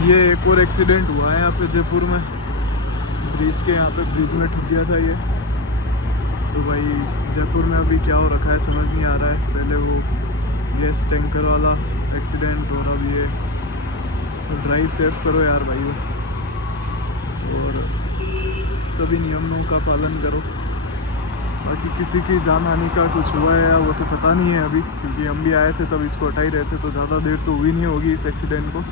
ये एक और एक्सीडेंट हुआ है यहाँ पे जयपुर में, ब्रिज के यहाँ पे, ब्रिज में ठुक गया था ये। तो भाई जयपुर में अभी क्या हो रखा है समझ नहीं आ रहा है। पहले वो गैस टैंकर वाला एक्सीडेंट और अब ये। तो ड्राइव सेफ करो यार भाई, और सभी नियमों का पालन करो। बाकी किसी की जान आने का कुछ हुआ है या वो तो पता नहीं है अभी, क्योंकि हम भी आए थे तब इसको हटा ही रहे थे, तो ज़्यादा देर तो हुई नहीं होगी इस एक्सीडेंट को।